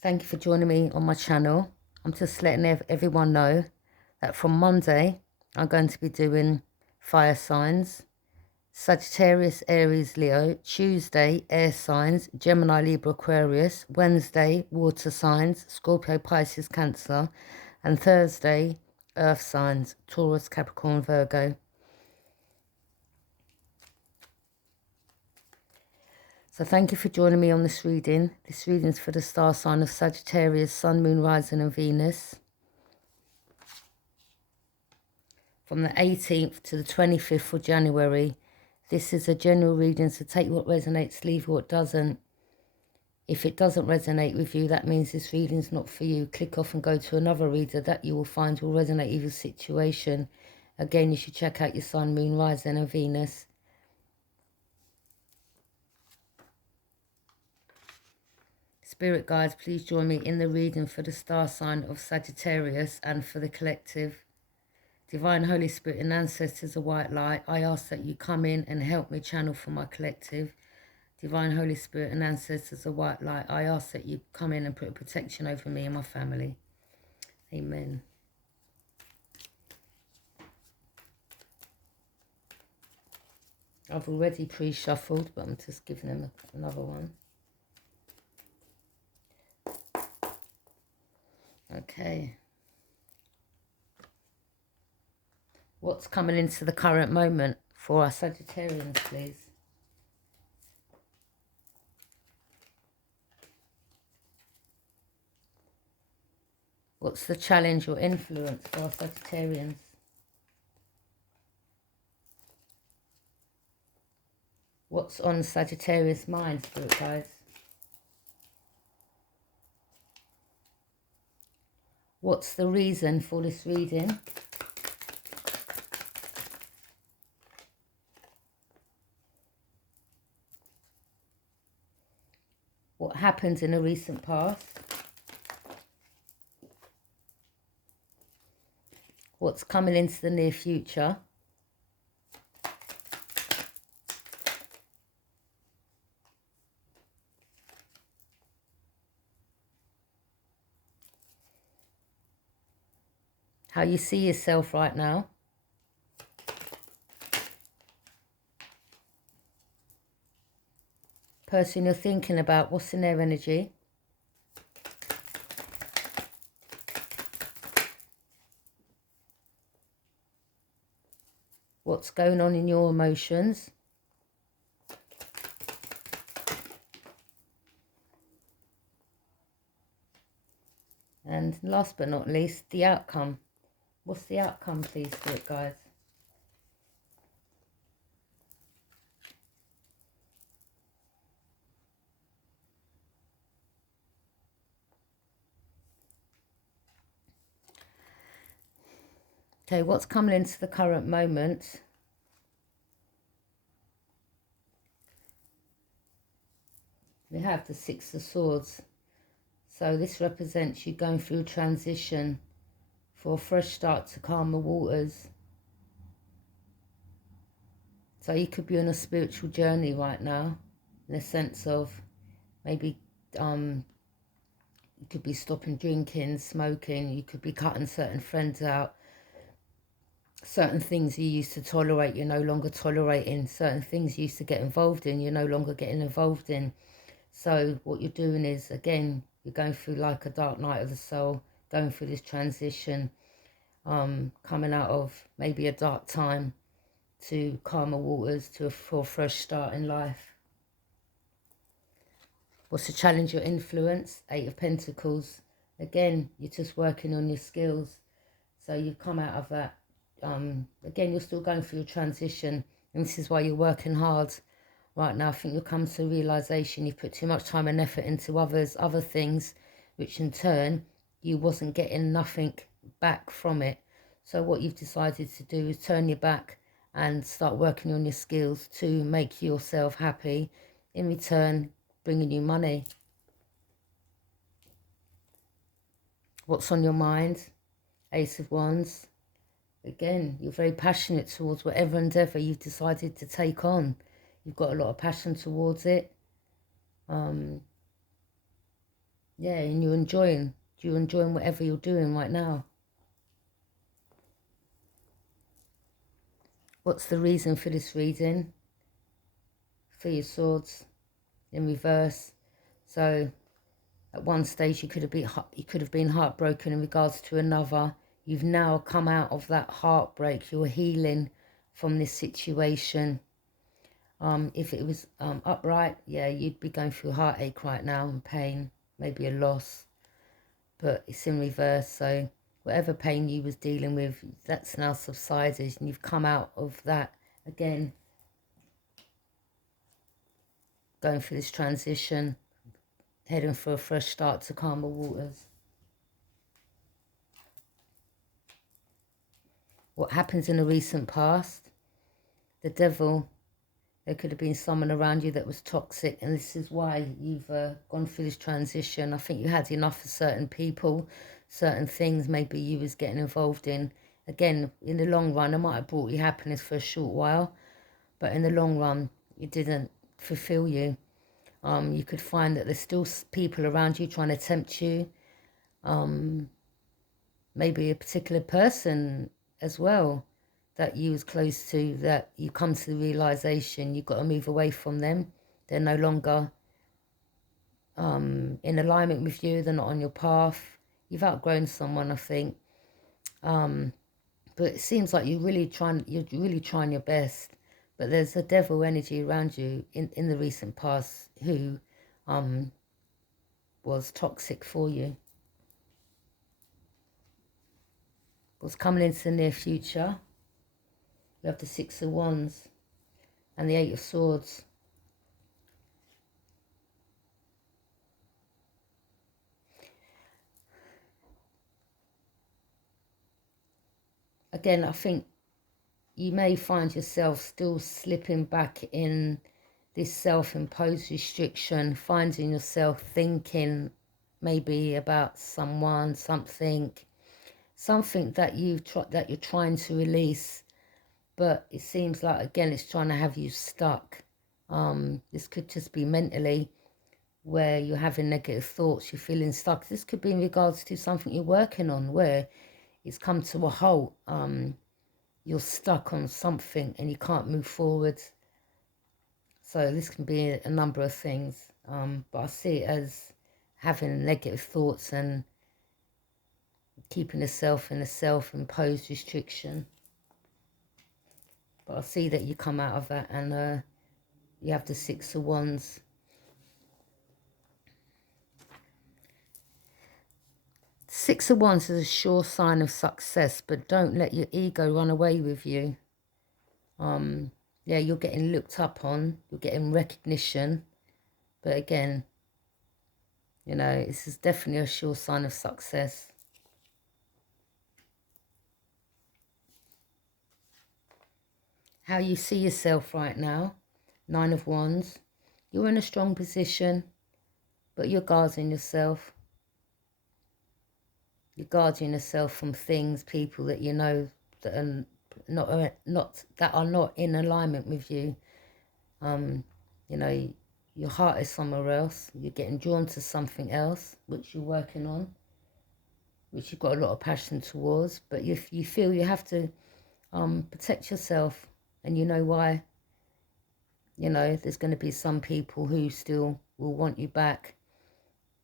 Thank you for joining me on my channel. I'm just letting everyone know that from Monday, I'm going to be doing fire signs. Sagittarius, Aries, Leo. Tuesday, air signs, Gemini, Libra, Aquarius. Wednesday, water signs, Scorpio, Pisces, Cancer. And Thursday, earth signs, Taurus, Capricorn, Virgo. So thank you for joining me on this reading. This reading is for the star sign of Sagittarius, Sun, Moon, Rising and Venus. From the 18th to the 25th of January. This is a general reading, so take what resonates, leave what doesn't. If it doesn't resonate with you, that means this reading's not for you. Click off and go to another reader that you will find will resonate with your situation. Again, you should check out your Sun, Moon, Rising and Venus. Spirit guides, please join me in the reading for the star sign of Sagittarius and for the collective. Divine Holy Spirit and ancestors of white light, I ask that you come in and help me channel for my collective. Divine Holy Spirit and ancestors of white light, I ask that you come in and put protection over me and my family. Amen. I've already pre-shuffled, but I'm just giving them another one. Okay. What's coming into the current moment for our Sagittarians, please? What's the challenge or influence for our Sagittarians? What's on Sagittarius' mind, Spirit guides? What's the reason for this reading? What happened in the recent past? What's coming into the near future? How you see yourself right now? Person you're thinking about, what's in their energy? What's going on in your emotions? And last but not least, the outcome. What's the outcome, please, Spirit guys? Okay, what's coming into the current moment? We have the Six of Swords. So this represents you going through transition for a fresh start to calmer waters. So you could be on a spiritual journey right now, in a sense of maybe you could be stopping drinking, smoking, you could be cutting certain friends out. Certain things you used to tolerate, you're no longer tolerating. Certain things you used to get involved in, you're no longer getting involved in. So what you're doing is, again, you're going through like a dark night of the soul, going through this transition, coming out of maybe a dark time to calmer waters, for a fresh start in life. What's the challenge or influence? Eight of Pentacles. Again, you're just working on your skills. So you've come out of that. Again, you're still going through your transition. And this is why you're working hard right now. I think you'll come to a realisation you've put too much time and effort into other things, which in turn, you wasn't getting nothing back from it. So what you've decided to do is turn your back and start working on your skills to make yourself happy. In return, bringing you money. What's on your mind? Ace of Wands. Again, you're very passionate towards whatever endeavour you've decided to take on. You've got a lot of passion towards it. Yeah, and you're enjoying. You're enjoying whatever you're doing right now. What's the reason for this reading? For your swords in reverse. So at one stage you could have been heartbroken in regards to another. You've now come out of that heartbreak. You're healing from this situation. If it was upright, yeah, you'd be going through heartache right now and pain, maybe a loss. But it's in reverse, so whatever pain you was dealing with, that's now subsided and you've come out of that again, going through this transition, heading for a fresh start to calmer waters. What happens in the recent past? The devil. There could have been someone around you that was toxic, and this is why you've gone through this transition. I think you had enough of certain people, certain things maybe you was getting involved in. Again, in the long run, it might have brought you happiness for a short while, but in the long run, it didn't fulfill you. You could find that there's still people around you trying to tempt you. Maybe a particular person as well that you was close to, that you come to the realization you've got to move away from them. They're no longer in alignment with you. They're not on your path. You've outgrown someone, I think. But it seems like you're really trying your best. But there's a devil energy around you in the recent past who was toxic for you. What's coming into the near future? We have the Six of Wands and the Eight of Swords. Again, I think you may find yourself still slipping back in this self-imposed restriction, finding yourself thinking maybe about someone, something that you're trying to release, but it seems like, again, it's trying to have you stuck. This could just be mentally, where you're having negative thoughts, you're feeling stuck. This could be in regards to something you're working on, where it's come to a halt. You're stuck on something and you can't move forward. So this can be a number of things, but I see it as having negative thoughts and keeping yourself in a self-imposed restriction. But I see that you come out of that, and you have the Six of Wands. Six of Wands is a sure sign of success, but don't let your ego run away with you. Yeah, you're getting looked up on, you're getting recognition, but again, you know, this is definitely a sure sign of success. How you see yourself right now, Nine of Wands. You're in a strong position, but you're guarding yourself. You're guarding yourself from things, people that you know that are not in alignment with you. You know, your heart is somewhere else. You're getting drawn to something else, which you're working on, which you've got a lot of passion towards. But you feel you have to protect yourself, and you know why. You know, there's going to be some people who still will want you back,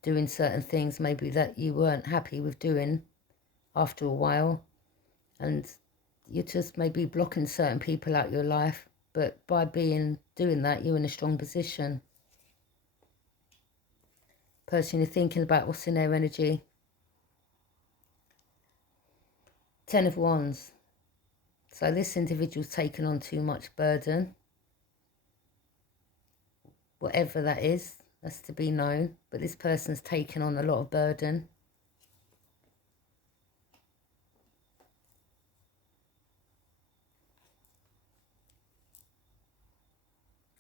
doing certain things maybe that you weren't happy with doing after a while, and you're just maybe blocking certain people out your life, but by doing that, you're in a strong position. Person you're thinking about, what's in their energy? Ten of Wands. So this individual's taken on too much burden, whatever that is, that's to be known, but this person's taken on a lot of burden.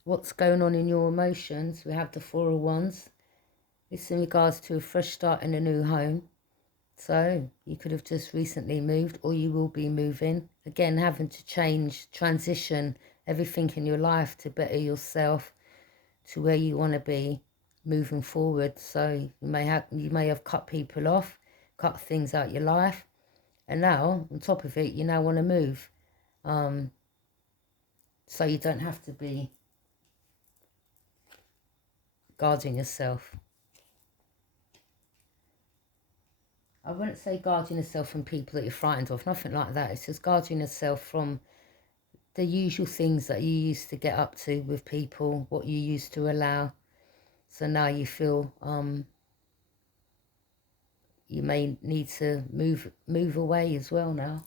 What's going on in your emotions? We have the Four of Wands. This in regards to a fresh start in a new home. So you could have just recently moved, or you will be moving. Again, having to change, transition everything in your life to better yourself, to where you want to be. moving forward. So you may have cut people off, cut things out your life, and now on top of it, you now want to move. So you don't have to be guarding yourself. I wouldn't say guarding yourself from people that you're frightened of, nothing like that. It's just guarding yourself from the usual things that you used to get up to with people, what you used to allow. So now you feel you may need to move away as well now.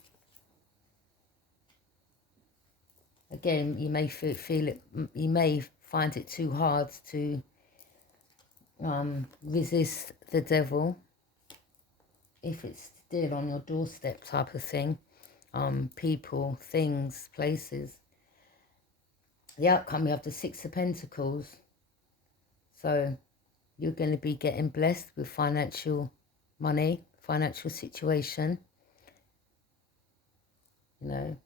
Again, you may feel it. You may find it too hard to resist the devil if it's still on your doorstep, type of thing. People, things, places. The outcome, we have the Six of Pentacles. So you're going to be getting blessed with financial money, financial situation. You know,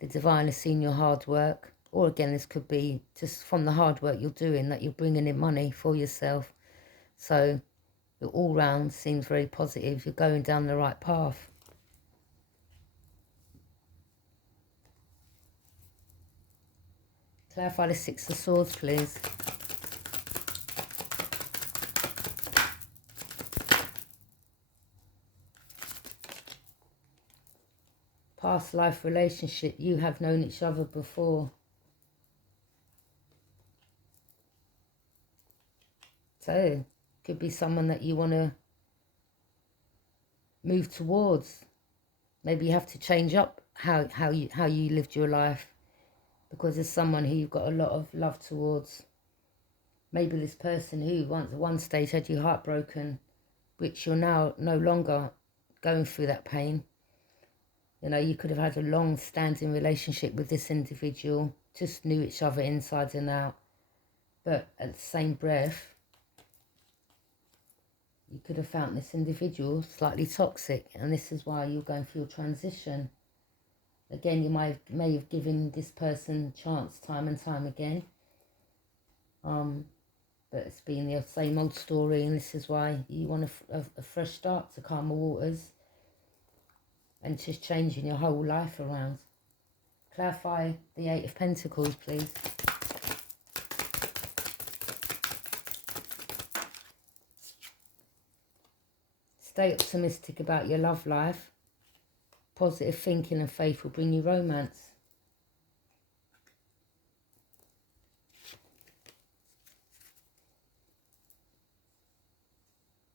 the divine has seen your hard work. Or again, this could be just from the hard work you're doing that you're bringing in money for yourself. So your all round seems very positive. You're going down the right path. Clarify the Six of Swords, please. Past life relationship. You have known each other before. So, could be someone that you want to move towards. Maybe you have to change up how you lived your life, because there's someone who you've got a lot of love towards. Maybe this person who once at one stage had you heartbroken, which you're now no longer going through that pain. You know, you could have had a long-standing relationship with this individual, just knew each other inside and out, but at the same breath, you could have found this individual slightly toxic, and this is why you're going through your transition. Again, you may have given this person a chance time and time again, but it's been the same old story, and this is why you want a fresh start to calm the waters and just changing your whole life around. Clarify the Eight of Pentacles, please. Stay optimistic about your love life. Positive thinking and faith will bring you romance.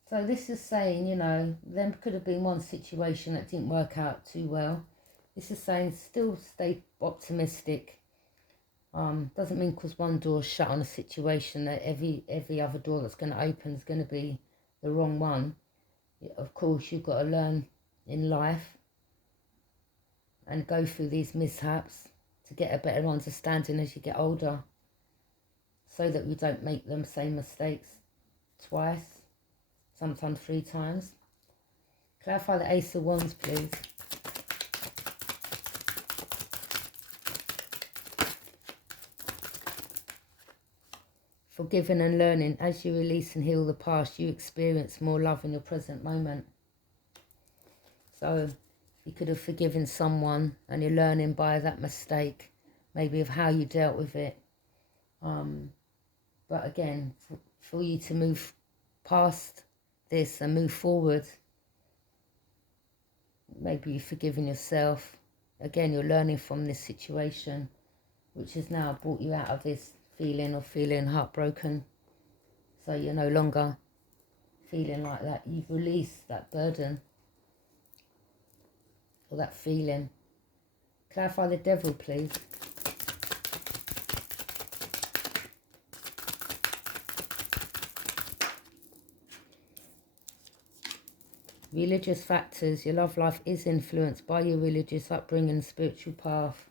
So this is saying, you know, there could have been one situation that didn't work out too well. This is saying still stay optimistic. Doesn't mean because one door's shut on a situation that every other door that's going to open is going to be the wrong one. Of course, you've got to learn in life and go through these mishaps to get a better understanding as you get older, so that we don't make them same mistakes twice, sometimes 3 times. Clarify the Ace of Wands, please. Forgiving and learning. As you release and heal the past, you experience more love in your present moment. So you could have forgiven someone and you're learning by that mistake, maybe of how you dealt with it. But again, for you to move past this and move forward, maybe you've forgiven yourself. Again, you're learning from this situation, which has now brought you out of this feeling of feeling heartbroken. So you're no longer feeling like that. You've released that burden or that feeling. Clarify the Devil, please. Religious factors. Your love life is influenced by your religious upbringing and spiritual path.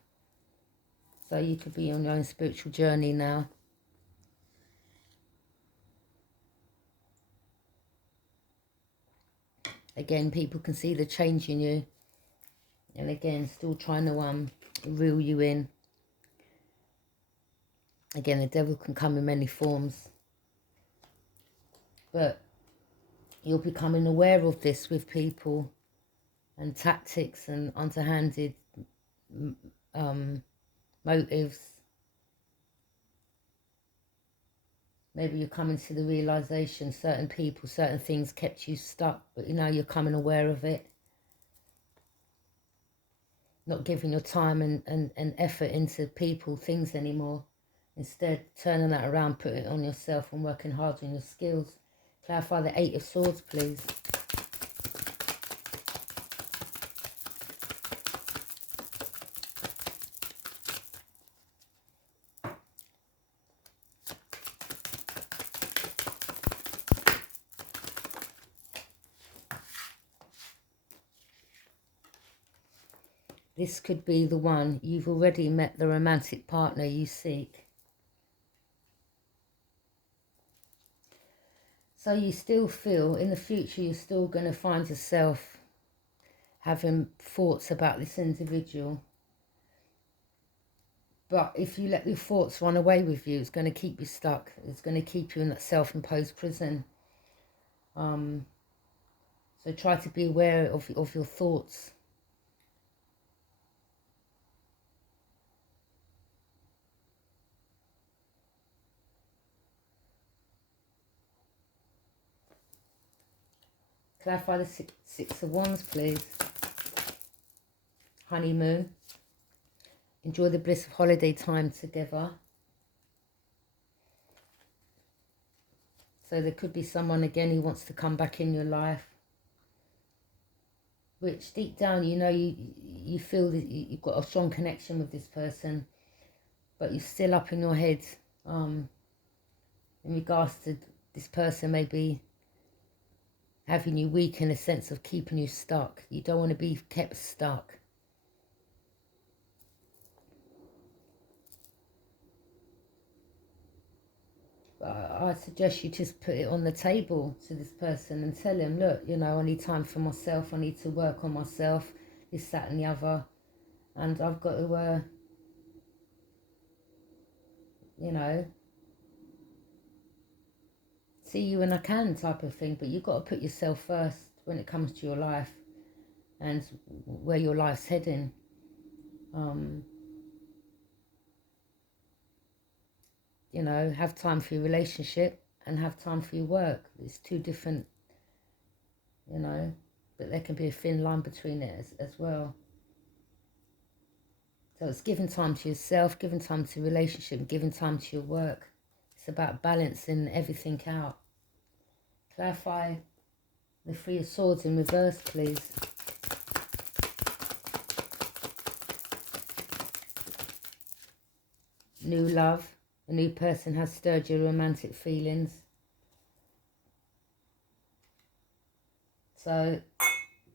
So you could be on your own spiritual journey now. Again, people can see the change in you. And again, still trying to reel you in. Again, the devil can come in many forms. But you're becoming aware of this with people and tactics and underhanded motives. Maybe you're coming to the realization certain people, certain things kept you stuck, but you know you're coming aware of it. Not giving your time and effort into people, things anymore. Instead, turning that around, putting it on yourself and working hard on your skills. Clarify the Eight of Swords, please. This could be the one. You've already met the romantic partner you seek. So you still feel, in the future, you're still going to find yourself having thoughts about this individual. But if you let your thoughts run away with you, it's going to keep you stuck. It's going to keep you in that self-imposed prison. So try to be aware of your thoughts. Clarify the Six of Wands, please. Honeymoon. Enjoy the bliss of holiday time together. So there could be someone again who wants to come back in your life. Which deep down, you know, you feel that you've got a strong connection with this person. But you're still up in your head in regards to this person maybe having you weak in a sense of keeping you stuck. You don't want to be kept stuck. I suggest you just put it on the table to this person and tell him, look, you know, I need time for myself. I need to work on myself, this, that and the other. And I've got to, you know, see you when I can type of thing. But you've got to put yourself first when it comes to your life and where your life's heading. You know, have time for your relationship and have time for your work. It's two different, you know, but there can be a thin line between it as well. So it's giving time to yourself, giving time to your relationship, giving time to your work. It's about balancing everything out. Clarify the Three of Swords in reverse, please. New love. A new person has stirred your romantic feelings. So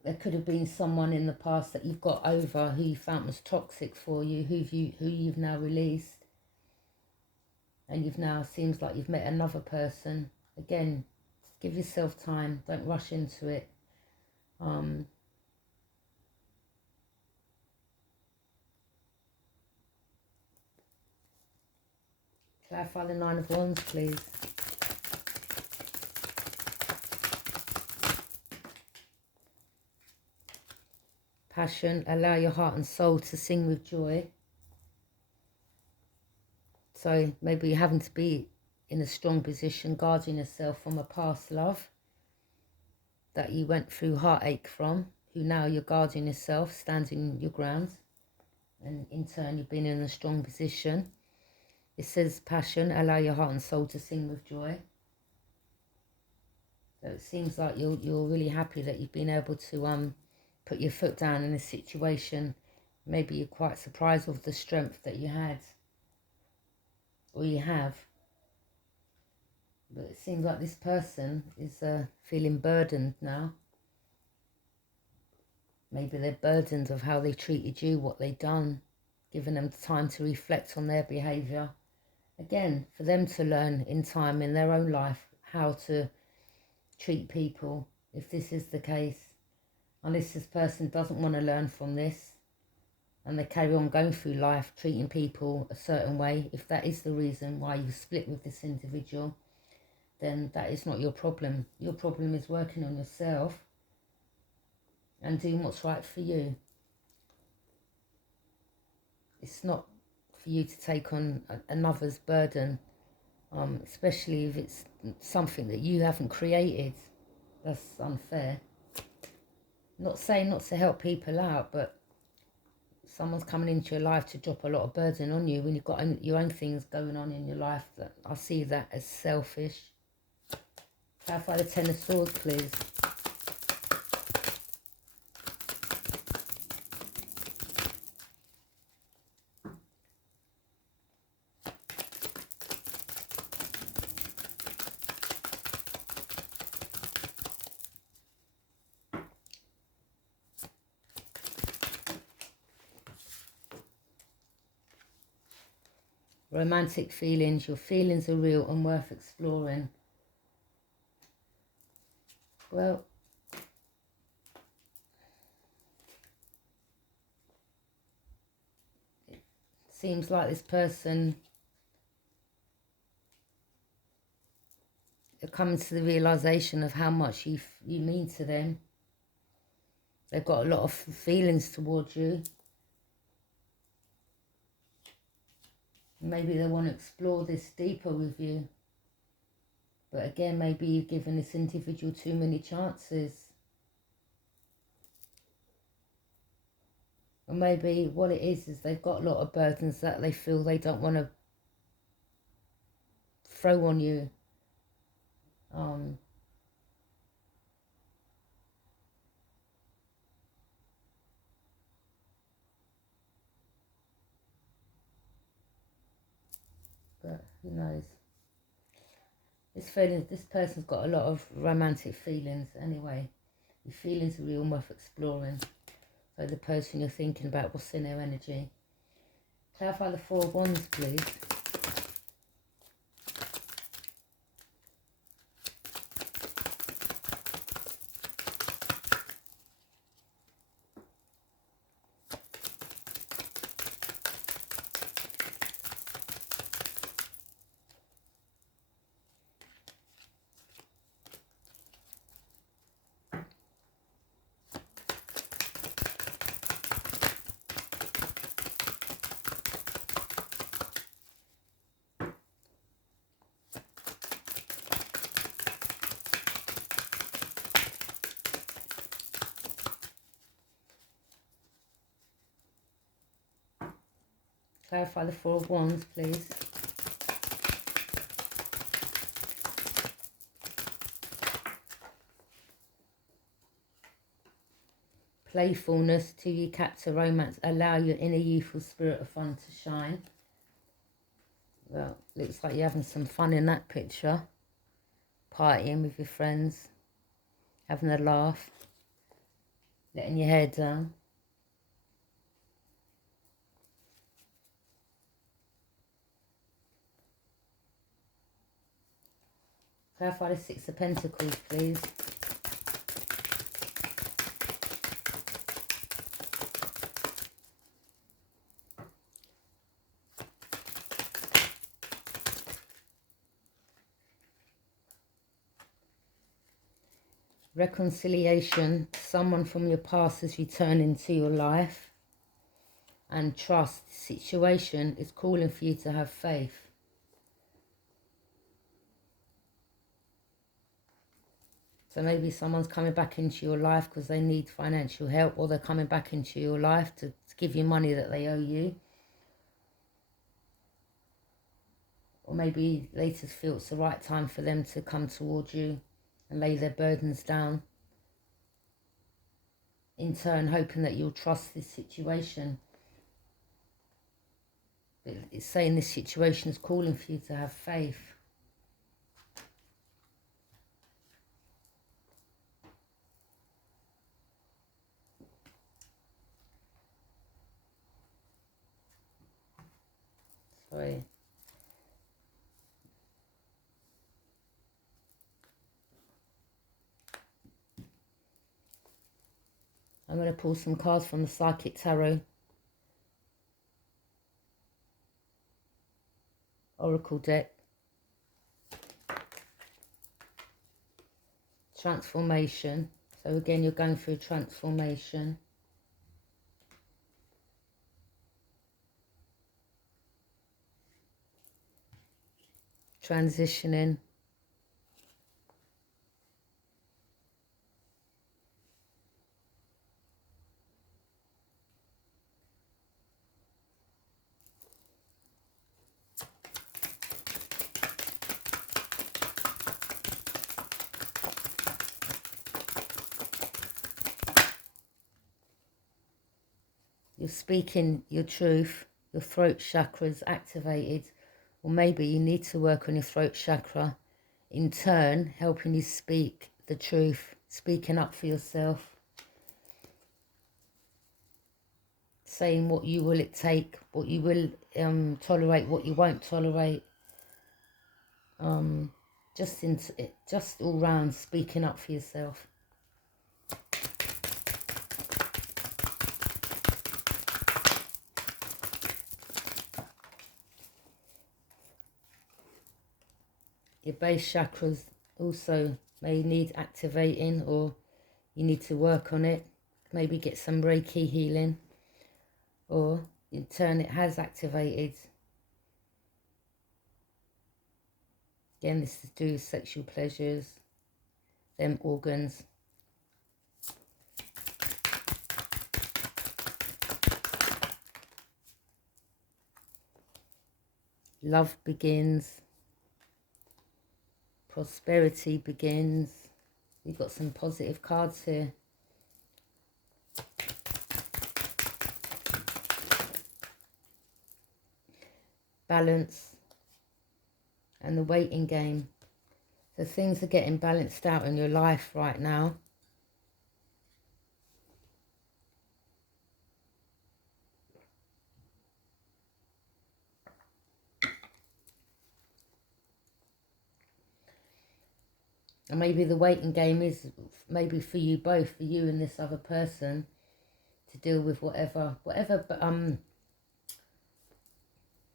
there could have been someone in the past that you've got over who you found was toxic for you, who you've now released. And you've now, seems like you've met another person. Again, give yourself time. Don't rush into it. Clarify the Nine of Wands, please. Passion. Allow your heart and soul to sing with joy. So maybe you're having to be in a strong position, guarding yourself from a past love that you went through heartache from, who now you're guarding yourself, standing your ground, and in turn you've been in a strong position. It says passion, allow your heart and soul to sing with joy. So it seems like you're really happy that you've been able to put your foot down in a situation. Maybe you're quite surprised with the strength that you had, or you have. But it seems like this person is feeling burdened now. Maybe they're burdened of how they treated you, what they've done, giving them time to reflect on their behaviour. Again, for them to learn in time in their own life how to treat people, if this is the case. Unless this person doesn't want to learn from this and they carry on going through life treating people a certain way, if that is the reason why you split with this individual, then that is not your problem. Your problem is working on yourself and doing what's right for you. It's not for you to take on another's burden, especially if it's something that you haven't created. That's unfair. Not saying not to help people out, but someone's coming into your life to drop a lot of burden on you when you've got your own things going on in your life. That I see that as selfish. Clarify the Ten of Swords, please. Romantic feelings. Your feelings are real and worth exploring. Well, it seems like this person are coming to the realisation of how much you mean to them. They've got a lot of feelings towards you. Maybe they want to explore this deeper with you. But again, maybe you've given this individual too many chances. Or maybe what it is they've got a lot of burdens that they feel they don't want to throw on you. But who knows? This person's got a lot of romantic feelings anyway. Your feelings are real, worth exploring. So the person you're thinking about, what's in their energy? Clarify the Four of Wands, please. Clarify the Four of Wands, please. Playfulness till you capture romance. Allow your inner youthful spirit of fun to shine. Well, looks like you're having some fun in that picture. Partying with your friends. Having a laugh. Letting your hair down. Clarify the Six of Pentacles, please. Reconciliation. Someone from your past has returned into your life. And trust. The situation is calling for you to have faith. So maybe someone's coming back into your life because they need financial help, or they're coming back into your life to give you money that they owe you. Or maybe they just feel it's the right time for them to come towards you and lay their burdens down. In turn, hoping that you'll trust this situation. But it's saying this situation is calling for you to have faith. Sorry. I'm going to pull some cards from the Psychic Tarot oracle deck. Transformation. So again, you're going through transformation. Transitioning. You're speaking your truth. Your throat chakra is activated. Or maybe you need to work on your throat chakra. In turn, helping you speak the truth. Speaking up for yourself. Saying what you will take. What you will tolerate. What you won't tolerate. Just all round speaking up for yourself. Your base chakras also may need activating, or you need to work on it. Maybe get some Reiki healing, or in turn it has activated. Again, this is to do with sexual pleasures, them organs. Love begins. Prosperity begins. We've got some positive cards here. Balance. And the waiting game. So things are getting balanced out in your life right now. And maybe the waiting game is maybe for you both, for you and this other person, to deal with whatever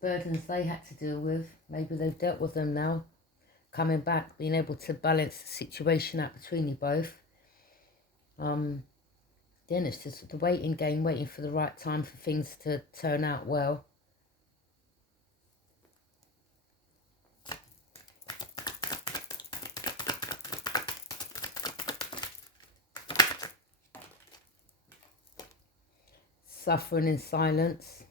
burdens they had to deal with. Maybe they've dealt with them now. Coming back, being able to balance the situation out between you both. Then it's just the waiting game, waiting for the right time for things to turn out well. Suffering in silence.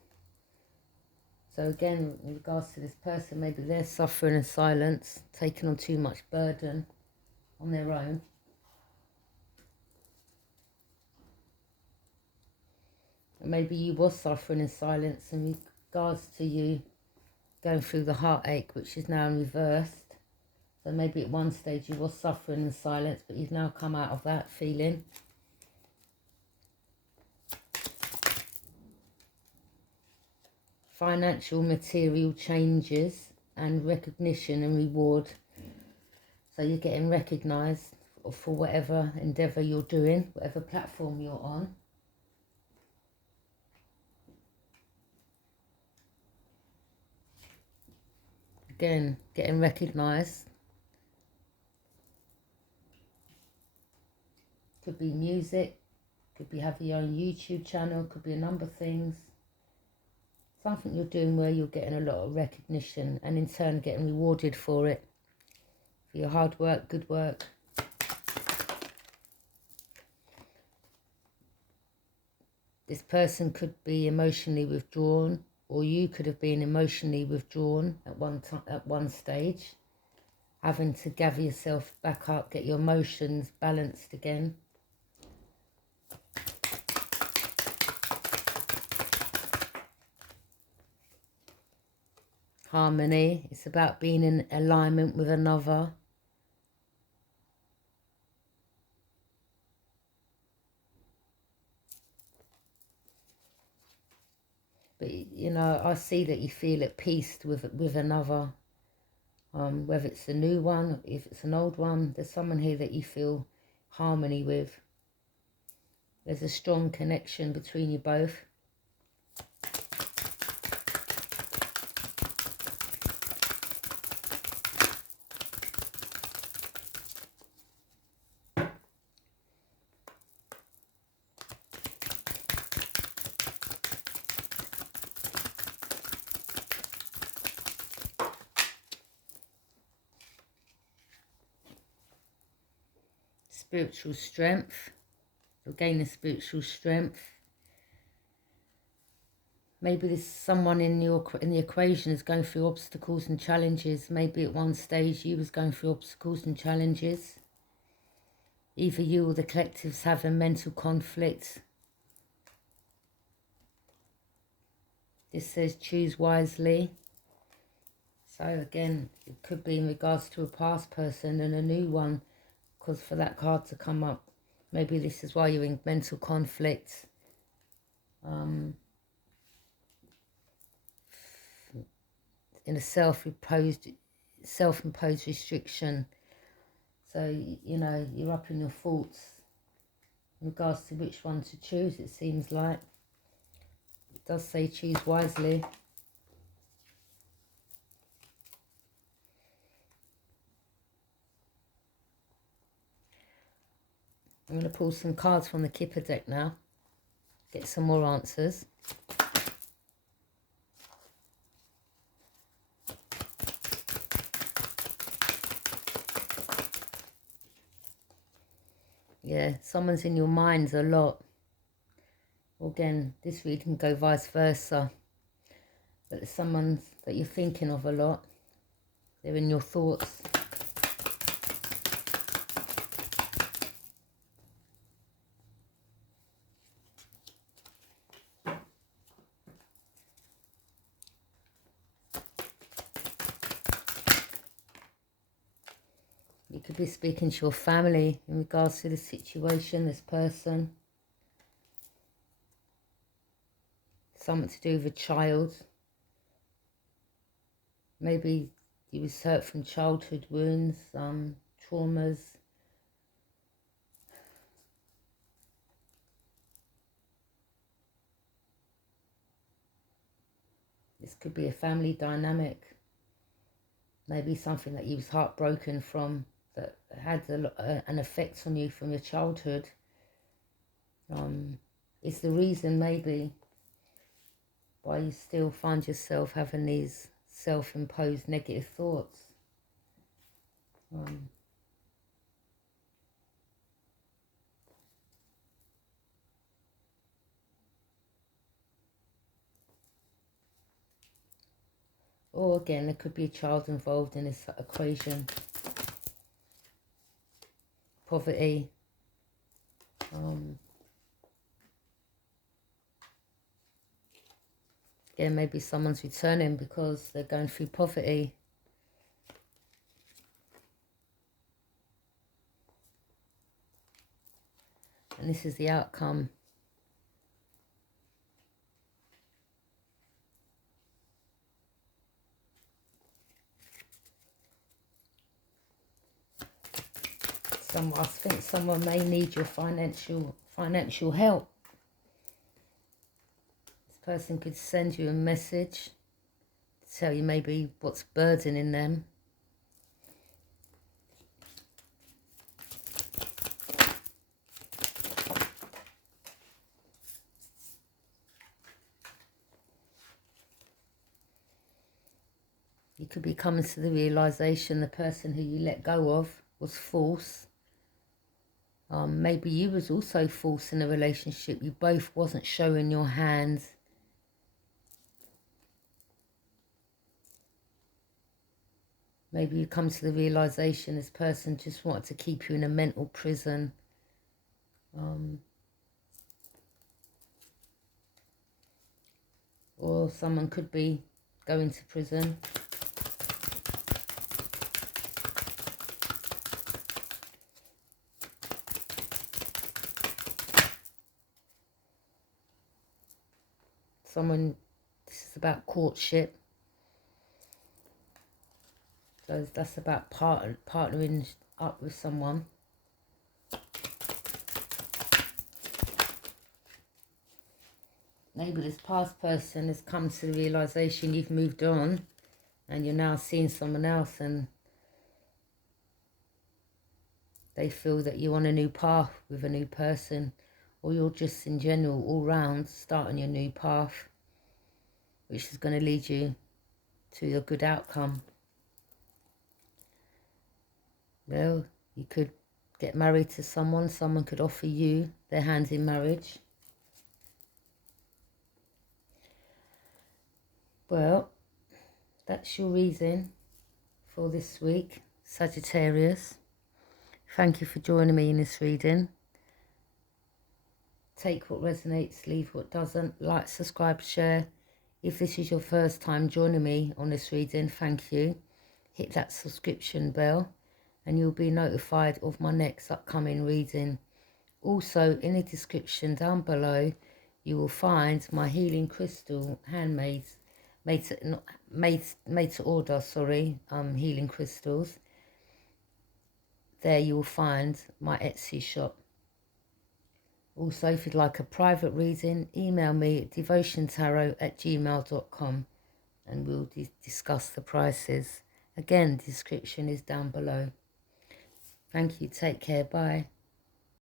So again, in regards to this person, maybe they're suffering in silence, taking on too much burden on their own. And maybe you was suffering in silence in regards to you going through the heartache, which is now reversed. So maybe at one stage you was suffering in silence, but you've now come out of that feeling. Financial, material changes and recognition and reward. So you're getting recognised for whatever endeavour you're doing, whatever platform you're on. Again, getting recognised. Could be music, could be having your own YouTube channel, could be a number of things. Something you're doing where you're getting a lot of recognition and in turn getting rewarded for it. For your hard work, good work. This person could be emotionally withdrawn, or you could have been emotionally withdrawn at one stage, having to gather yourself back up, get your emotions balanced again. Harmony. It's about being in alignment with another. But, you know, I see that you feel at peace with another. Whether it's a new one, if it's an old one, there's someone here that you feel harmony with. There's a strong connection between you both. spiritual strength. You're gaining spiritual strength. Maybe there's someone in the equation is going through obstacles and challenges. Maybe at one stage you was going through obstacles and challenges. Either you or the collective's having mental conflict. This says choose wisely. So again, it could be in regards to a past person and a new one, because for that card to come up, maybe this is why you're in mental conflict. In a self-imposed restriction. So, you know, you're up in your thoughts in regards to which one to choose, it seems like. It does say choose wisely. I'm going to pull some cards from the Kipper deck now. Get some more answers. Yeah, someone's in your minds a lot. Again, this reading can go vice versa. But there's someone that you're thinking of a lot. They're in your thoughts. You could be speaking to your family in regards to the situation, this person. Something to do with a child. Maybe you was hurt from childhood wounds, traumas. This could be a family dynamic. Maybe something that you was heartbroken from, that had an effect on you from your childhood. It's the reason maybe why you still find yourself having these self-imposed negative thoughts. Or again, there could be a child involved in this equation. Poverty. Again, maybe someone's returning because they're going through poverty. And this is the outcome. I think someone may need your financial help. This person could send you a message to tell you maybe what's burdening them. You could be coming to the realization the person who you let go of was false. Maybe you was also false in a relationship. You both wasn't showing your hands. Maybe you come to the realization this person just wanted to keep you in a mental prison. Or someone could be going to prison. This is about courtship. So that's about partnering up with someone. Maybe this past person has come to the realization you've moved on and you're now seeing someone else and they feel that you're on a new path with a new person, or you're just in general all round starting your new path, which is going to lead you to a good outcome. Well, you could get married to someone. Someone could offer you their hand in marriage. Well, that's your reading for this week, Sagittarius. Thank you for joining me in this reading. Take what resonates, leave what doesn't. Like, subscribe, share. If this is your first time joining me on this reading, thank you. Hit that subscription bell and you'll be notified of my next upcoming reading. Also, in the description down below, you will find my healing crystal, handmade, made to order, healing crystals. There you will find my Etsy shop. Also, if you'd like a private reading, email me at devotiontarot@gmail.com and we'll discuss the prices. Again, description is down below. Thank you. Take care. Bye.